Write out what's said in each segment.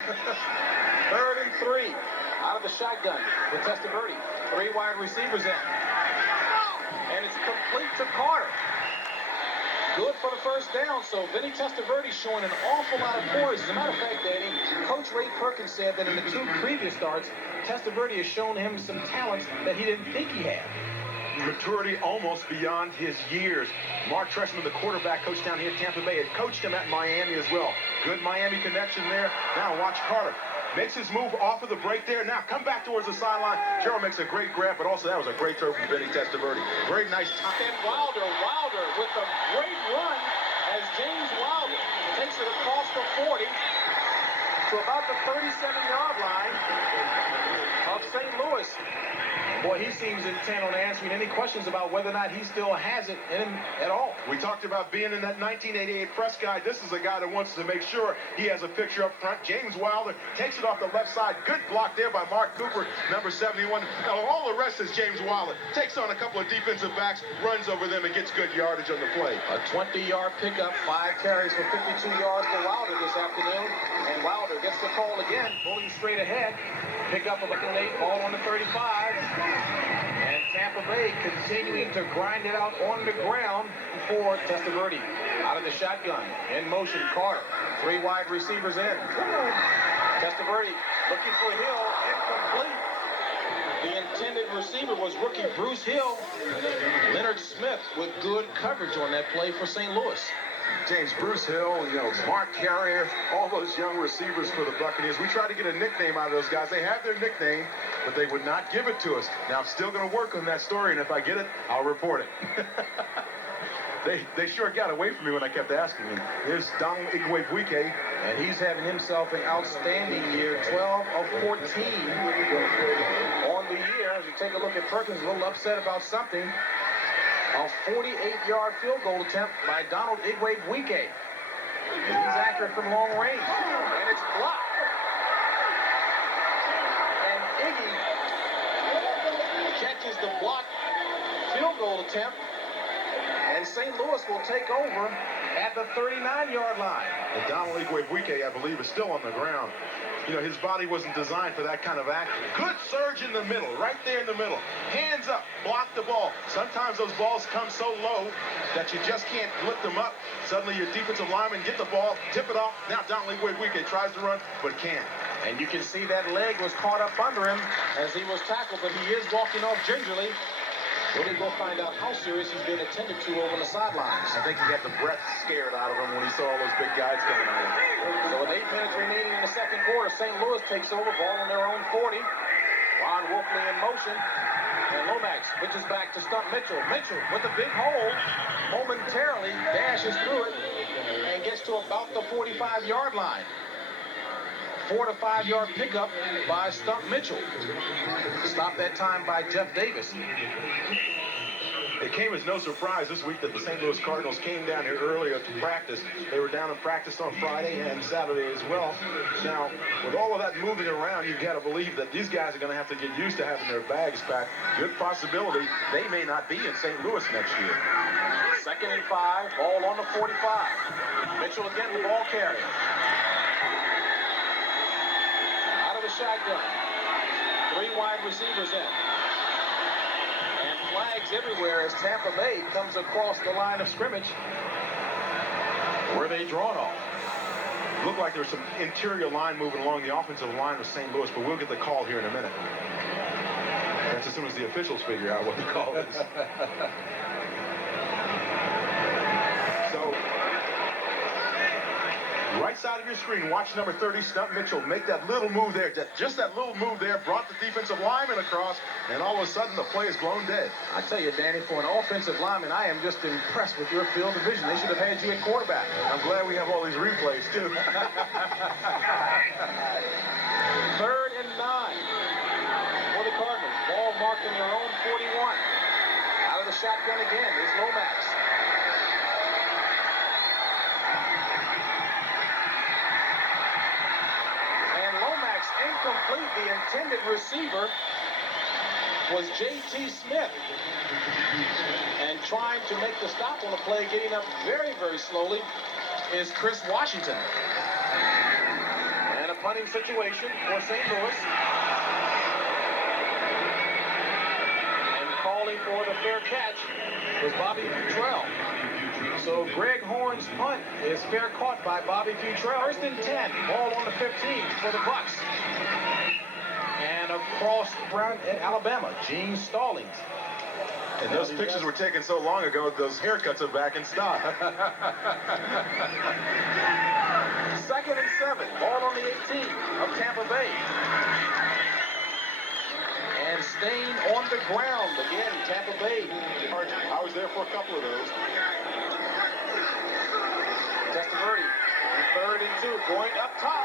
Third and 3. Out of the shotgun with Testaverde. 3 wide receivers in. And it's complete to Carter. Good for the first down, so Vinny Testaverde showing an awful lot of poise. As a matter of fact, Danny, Coach Ray Perkins said that in the 2 previous starts, Testaverde has shown him some talents that he didn't think he had. Maturity almost beyond his years. Mark Trestman, the quarterback coach down here at Tampa Bay, had coached him at Miami as well. Good Miami connection there. Now watch Carter. Makes his move off of the break there. Now come back towards the sideline. Gerald makes a great grab, but also that was a great throw from Vinny Testaverde. Very nice time. And Wilder with a great run as James Wilder takes it across the 40 to about the 37-yard line of St. Louis. Boy, he seems intent on answering any questions about whether or not he still has it in him at all. We talked about being in that 1988 press guide. This is a guy that wants to make sure he has a picture up front. James Wilder takes it off the left side. Good block there by Mark Cooper, number 71. Now, all the rest is James Wilder. Takes on a couple of defensive backs, runs over them, and gets good yardage on the play. A 20-yard pickup, 5 carries for 52 yards for Wilder this afternoon. And Wilder gets the call again, pulling straight ahead. Pick up a late ball on the 35. And Tampa Bay continuing to grind it out on the ground for Testaverde. Out of the shotgun, in motion, Carter. 3 wide receivers in. Testaverde looking for Hill, incomplete. The intended receiver was rookie Bruce Hill. Leonard Smith with good coverage on that play for St. Louis. James, Bruce Hill, Mark Carrier, all those young receivers for the Buccaneers. We tried to get a nickname out of those guys. They have their nickname, but they would not give it to us. Now, I'm still going to work on that story, and if I get it, I'll report it. They sure got away from me when I kept asking them. Here's Donald Igwe-Buike, and he's having himself an outstanding year, 12 of 14 on the year. As you take a look at Perkins, a little upset about something. A 48-yard field goal attempt by Donald Igwe-Buike. And he's accurate from long range. And it's blocked. And Iggy catches the blocked field goal attempt. And St. Louis will take over at the 39-yard line. And Donald Igwe-Buike, I believe, is still on the ground. His body wasn't designed for that kind of action. Good surge in the middle, right there in the middle. Hands up, block the ball. Sometimes those balls come so low that you just can't lift them up. Suddenly your defensive lineman get the ball, tip it off. Now Donald Igwe-Buike tries to run, but can't. And you can see that leg was caught up under him as he was tackled, but he is walking off gingerly. We're going to go find out how serious he's being attended to over the sidelines. I think he got the breath scared out of him when he saw all those big guys coming at him. So with 8 minutes remaining in the second quarter, St. Louis takes over, ball on their own 40. Ron Wolfley in motion. And Lomax pitches back to Stump Mitchell. Mitchell with a big hole, momentarily dashes through it and gets to about the 45-yard line. 4 to 5 yard pickup by Stump Mitchell. Stopped that time by Jeff Davis. It came as no surprise this week that the St. Louis Cardinals came down here earlier to practice. They were down in practice on Friday and Saturday as well. Now, with all of that moving around, you've got to believe that these guys are going to have to get used to having their bags packed. Good possibility they may not be in St. Louis next year. 2nd and 5, ball on the 45. Mitchell again, the ball carrier. Shotgun. 3 wide receivers in. And flags everywhere as Tampa Bay comes across the line of scrimmage. Where they drawn off. Looked like there was some interior line moving along the offensive line of St. Louis, but we'll get the call here in a minute. That's as soon as the officials figure out what the call is. So, right side of your screen, watch number 30, Stump Mitchell, make that little move there. Just that little move there brought the defensive lineman across, and all of a sudden the play is blown dead. I tell you, Danny, for an offensive lineman, I am just impressed with your field of vision. They should have had you at quarterback. I'm glad we have all these replays, too. 3rd and 9 for the Cardinals. Ball marked in their own 41. Out of the shotgun again is Lomax. Incomplete. The intended receiver was J.T. Smith. And trying to make the stop on the play, getting up very, very slowly, is Chris Washington. And a punting situation for St. Louis. And calling for the fair catch was Bobby Futrell. So Greg Horn's punt is fair caught by Bobby Futrell. First and 10, ball on the 15 for the Bucs. And across Brown at Alabama, Gene Stallings. And those pictures were taken so long ago, those haircuts are back in stock. Second and 7, ball on the 18 of Tampa Bay. And staying on the ground again, Tampa Bay. I was there for a couple of those. Testaverde, third and 2, going up top.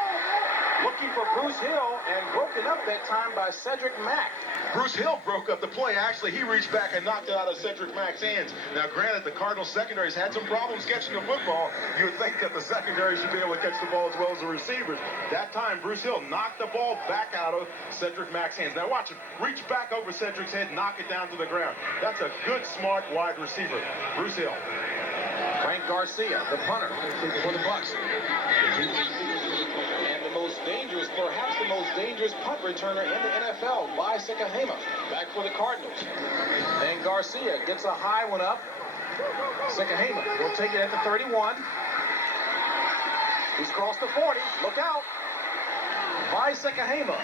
Looking for Bruce Hill and broken up that time by Cedric Mack. Bruce Hill broke up the play. Actually, he reached back and knocked it out of Cedric Mack's hands. Now, granted, the Cardinals secondary's had some problems catching the football. You would think that the secondary should be able to catch the ball as well as the receivers. That time, Bruce Hill knocked the ball back out of Cedric Mack's hands. Now, watch him reach back over Cedric's head, knock it down to the ground. That's a good, smart wide receiver. Bruce Hill. Frank Garcia, the punter for the Bucs. And the most dangerous, perhaps the most dangerous punt returner in the NFL, by Sikahema, back for the Cardinals. And Garcia gets a high one up. Sikahema will take it at the 31. He's crossed the 40. Look out. By Sikahema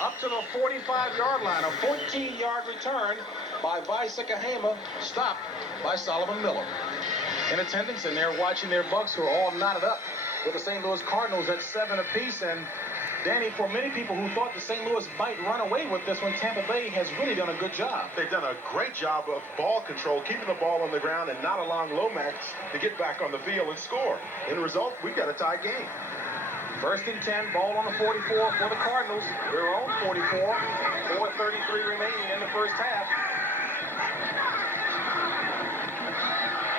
up to the 45-yard line. A 14-yard return by Sikahema, stopped by Solomon Miller. In attendance, and they're watching their Bucs, who are all knotted up with the St. Louis Cardinals at 7 apiece. And Danny, for many people who thought the St. Louis might run away with this one, Tampa Bay has really done a good job. They've done a great job of ball control, keeping the ball on the ground and not allowing Lomax to get back on the field and score. In the result, we've got a tie game. First and 10, ball on the 44 for the Cardinals. Their own 44. 4:33 remaining in the first half.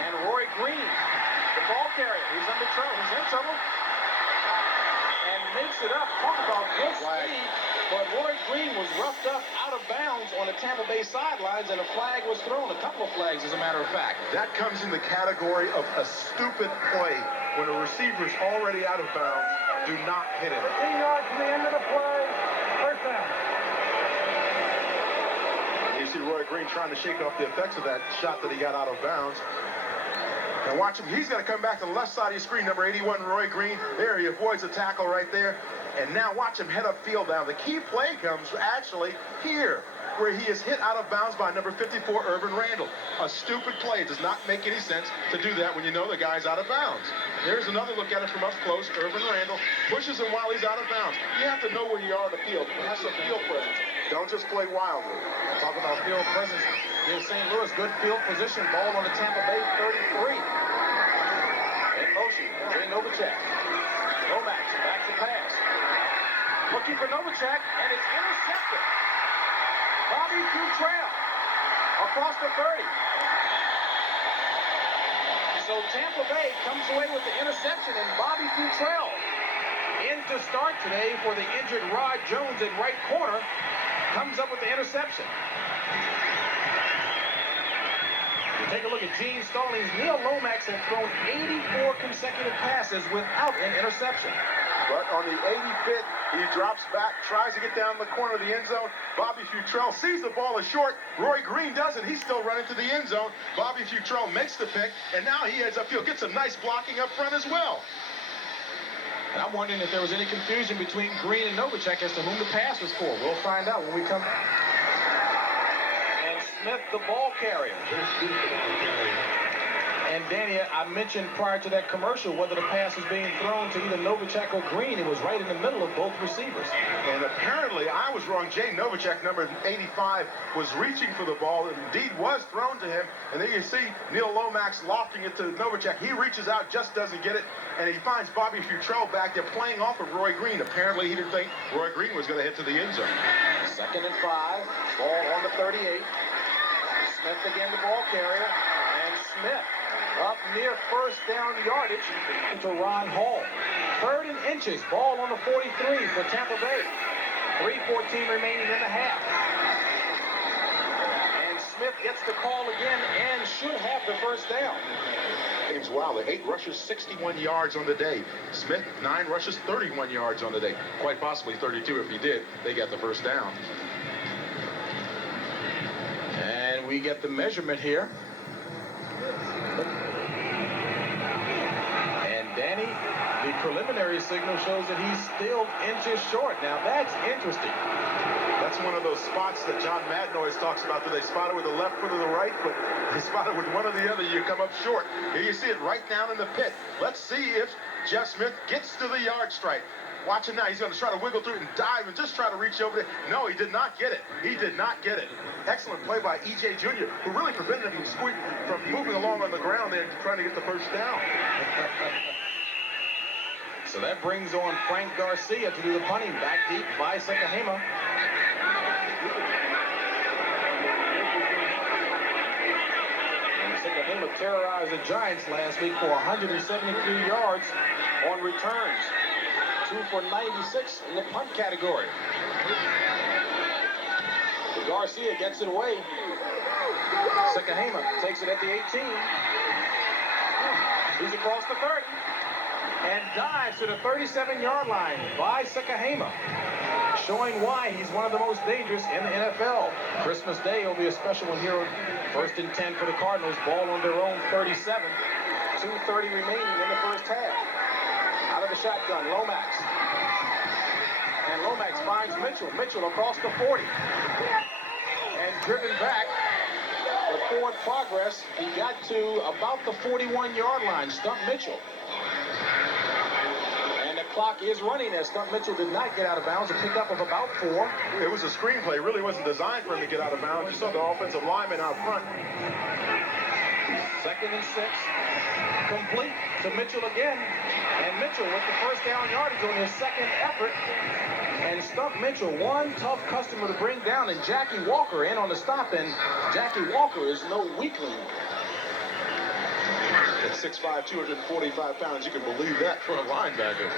And Roy Green, the ball carrier, he's under trouble. He's in trouble. And makes it up. Talk about good speed. But Roy Green was roughed up out of bounds on the Tampa Bay sidelines, and a flag was thrown. A couple of flags, as a matter of fact. That comes in the category of a stupid play. When a receiver's already out of bounds, do not hit him. 15 yards from the end of the play. First down. You see Roy Green trying to shake off the effects of that shot that he got out of bounds. And watch him. He's going to come back to the left side of your screen. Number 81, Roy Green. There, he avoids a tackle right there. And now watch him head upfield now. The key play comes actually here, where he is hit out of bounds by number 54, Urban Randall. A stupid play. It does not make any sense to do that when you know the guy's out of bounds. There's another look at it from up close. Urban Randall pushes him while he's out of bounds. You have to know where you are on the field. You have some field presence. Don't just play wildly. Talk about field presence. Gives St. Louis good field position. Ball on the Tampa Bay 33. In motion, Jay Novacek. Lomax back to pass. Looking for Novacek, and it's intercepted. Bobby Futrell across the 30. So Tampa Bay comes away with the interception, and Bobby Futrell in to start today for the injured Rod Jones in right corner comes up with the interception. Take a look at Gene Stallings. Neil Lomax has thrown 84 consecutive passes without an interception. But on the 85th, he drops back, tries to get down the corner of the end zone. Bobby Futrell sees the ball is short. Roy Green doesn't. He's still running to the end zone. Bobby Futrell makes the pick, and now he heads upfield. Gets some nice blocking up front as well. And I'm wondering if there was any confusion between Green and Novacek as to whom the pass was for. We'll find out when we come back. And Smith, the ball carrier. And Danny, I mentioned prior to that commercial whether the pass was being thrown to either Novacek or Green. It was right in the middle of both receivers. And apparently, I was wrong. Jay Novacek, number 85, was reaching for the ball. It indeed was thrown to him. And then you see Neil Lomax lofting it to Novacek. He reaches out, just doesn't get it. And he finds Bobby Futrell back there playing off of Roy Green. Apparently, he didn't think Roy Green was going to hit to the end zone. 2nd and 5. Ball on the 38. Smith again, the ball carrier. And Smith up near first down yardage to Ron Hall. 3rd and inches. Ball on the 43 for Tampa Bay. 3:14 remaining in the half. And Smith gets the call again and should have the first down. James Wilder, 8 rushes, 61 yards on the day. Smith, 9 rushes, 31 yards on the day. Quite possibly 32 if he did. They got the first down. And we get the measurement here. And Danny, the preliminary signal shows that he's still inches short. Now that's interesting. That's one of those spots that John Madden always talks about. Do they spot it with the left foot or the right foot? They spot it with one or the other. You come up short. Here you see it right down in the pit. Let's see if Jeff Smith gets to the yard stripe. Watch it now. He's going to try to wiggle through it and dive and just try to reach over there. No, he did not get it. He did not get it. Excellent play by E.J. Jr., who really prevented him from moving along on the ground there and trying to get the first down. So that brings on Frank Garcia to do the punting back deep by Sekahema. Sekahema terrorized the Giants last week for 173 yards on returns. 2 for 96 in the punt category. Garcia gets it away. Sekahema takes it at the 18. He's across the 30. And dives to the 37-yard line by Sekahema, showing why he's one of the most dangerous in the NFL. Christmas Day will be a special one here. 1st and 10 for the Cardinals. Ball on their own 37. 2:30 remaining in the first half. Out of the shotgun, Lomax. And Lomax finds Mitchell. Mitchell across the 40. And driven back. The forward progress. He got to about the 41-yard line. Stump Mitchell. Clock is running as Stump Mitchell did not get out of bounds. A pickup of about 4. It was a screenplay. It really wasn't designed for him to get out of bounds. You saw the offensive lineman out front. 2nd and 6. Complete to Mitchell again. And Mitchell with the first down yardage on his second effort. And Stump Mitchell, one tough customer to bring down. And Jackie Walker in on the stop. And Jackie Walker is no weakling. At 6'5", 245 pounds, you can believe that for a linebacker.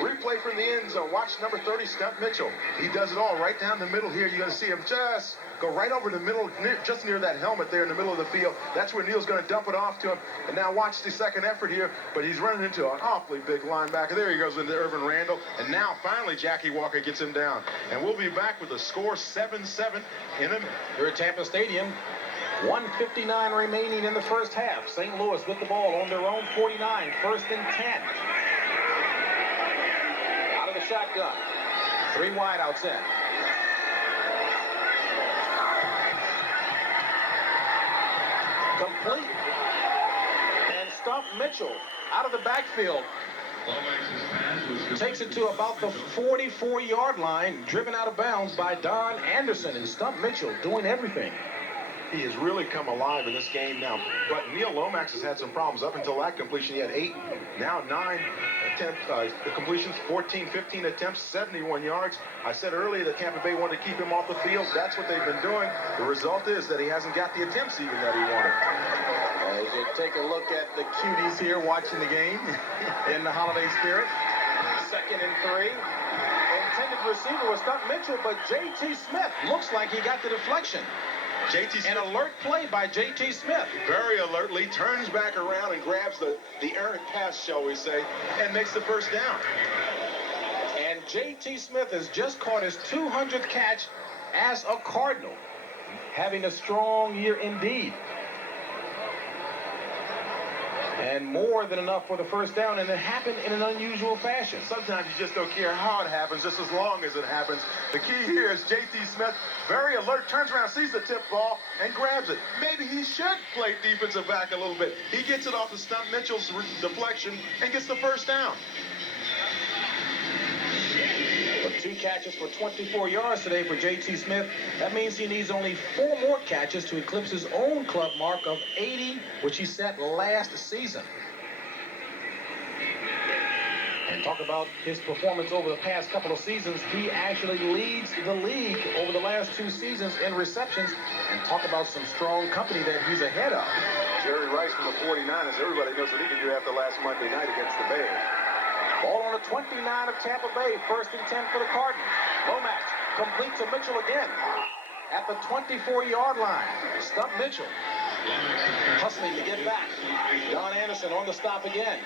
Replay from the end zone. Watch number 30, Stump Mitchell. He does it all right down the middle here. You're going to see him just go right over the middle, just near that helmet there in the middle of the field. That's where Neal's going to dump it off to him. And now watch the second effort here, but he's running into an awfully big linebacker. There he goes into Irvin Randall. And now finally Jackie Walker gets him down. And we'll be back with the score 7-7 in him. Here at Tampa Stadium. 1:59 remaining in the first half. St. Louis with the ball on their own 49. 1st and 10. Out of the shotgun. 3 wideouts in. Complete. And Stump Mitchell out of the backfield. Takes it to about the 44-yard line. Driven out of bounds by Don Anderson. And Stump Mitchell doing everything. He has really come alive in this game now. But Neil Lomax has had some problems. Up until that completion, he had 8, now 9 attempts, the completions, 14, 15 attempts, 71 yards. I said earlier that Tampa Bay wanted to keep him off the field. That's what they've been doing. The result is that he hasn't got the attempts even that he wanted. As you take a look at the cuties here watching the game in the holiday spirit. 2nd and 3. Intended receiver was Stump Mitchell, but J.T. Smith looks like he got the deflection. J.T. Smith, an alert play by J.T. Smith. Very alertly, turns back around and grabs the errant pass, shall we say, and makes the first down. And J.T. Smith has just caught his 200th catch as a Cardinal. Having a strong year indeed. And more than enough for the first down, and it happened in an unusual fashion. Sometimes you just don't care how it happens, just as long as it happens. The key here is J.T. Smith, very alert, turns around, sees the tip ball, and grabs it. Maybe he should play defensive back a little bit. He gets it off of Stump Mitchell's deflection and gets the first down. But 2 catches for 24 yards today for J.T. Smith. That means he needs only 4 more catches to eclipse his own club mark of 80, which he set last season. And talk about his performance over the past couple of seasons. He actually leads the league over the last 2 seasons in receptions. And talk about some strong company that he's ahead of. Jerry Rice from the 49ers. Everybody knows what he can do after last Monday night against the Bears. Ball on the 29 of Tampa Bay. 1st and 10 for the Cardinals. Lomax Complete to Mitchell again at the 24-yard line. Stump Mitchell. Hustling to get back. Don Anderson on the stop again.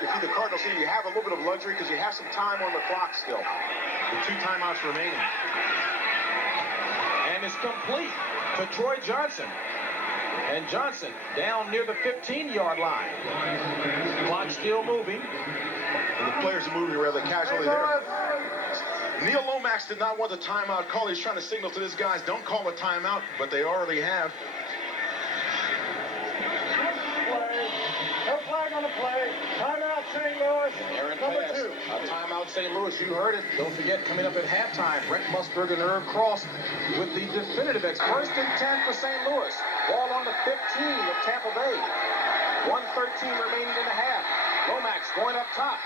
If you're the Cardinals here, you have a little bit of luxury because you have some time on the clock still. With 2 timeouts remaining. And it's complete to Troy Johnson. And Johnson down near the 15-yard line. Clock still moving. And the players are moving rather casually there. Neil Lomax did not want the timeout call. He's trying to signal to his guys, don't call a timeout, but they already have. No flag on the play. Timeout, St. Louis. Aaron Number pass. 2. A timeout, St. Louis. You heard it. Don't forget, coming up at halftime, Brent Musburger and Herb Cross with the definitive. It's 1st and 10 for St. Louis. Ball on the 15 of Tampa Bay. 1:13 remaining in the half. Lomax going up top.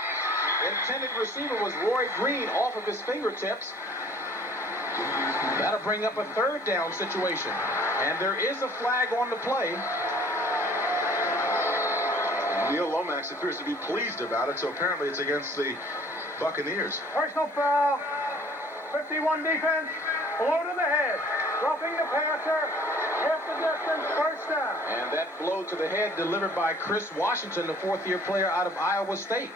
Intended receiver was Roy Green off of his fingertips. That'll bring up a 3rd down situation. And there is a flag on the play. Neil Lomax appears to be pleased about it, so apparently it's against the Buccaneers. Personal foul. 51 defense. Blow to the head. Roughing the passer. Half the distance. 1st down. And that blow to the head delivered by Chris Washington, the 4th-year player out of Iowa State.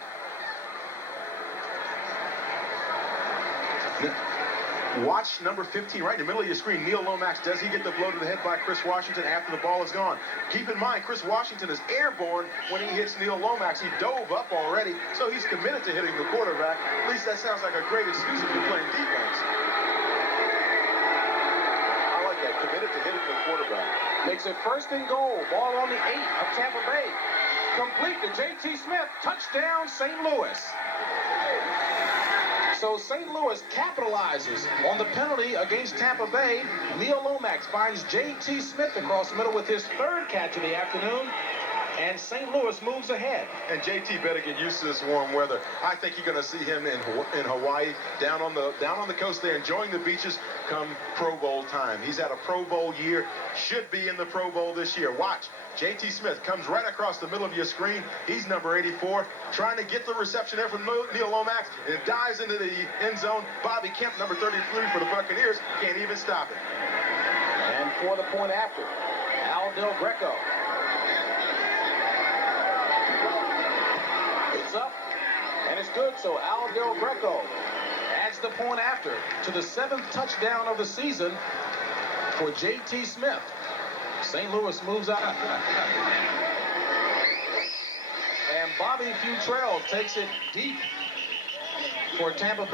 Watch number 15 right in the middle of your screen. Neil Lomax, does he get the blow to the head by Chris Washington after the ball is gone? Keep in mind, Chris Washington is airborne when he hits Neil Lomax. He dove up already, so he's committed to hitting the quarterback. At least that sounds like a great excuse if you're playing defense. I like that, committed to hitting the quarterback. Makes it 1st and goal. Ball on the 8 of Tampa Bay. Complete to J.T. Smith. Touchdown, St. Louis. So St. Louis capitalizes on the penalty against Tampa Bay. Neil Lomax finds J.T. Smith across the middle with his 3rd catch of the afternoon. And St. Louis moves ahead. And JT better get used to this warm weather. I think you're going to see him in Hawaii, down on the coast there, enjoying the beaches come Pro Bowl time. He's had a Pro Bowl year, should be in the Pro Bowl this year. Watch, JT Smith comes right across the middle of your screen. He's number 84, trying to get the reception there from Neil Lomax, and dives into the end zone. Bobby Kemp, number 33 for the Buccaneers, can't even stop it. And for the point after, Al Del Greco. It's up, and it's good. So Al Del Greco adds the point after to the 7th touchdown of the season for J.T. Smith. St. Louis moves out. And Bobby Futrell takes it deep for Tampa Bay.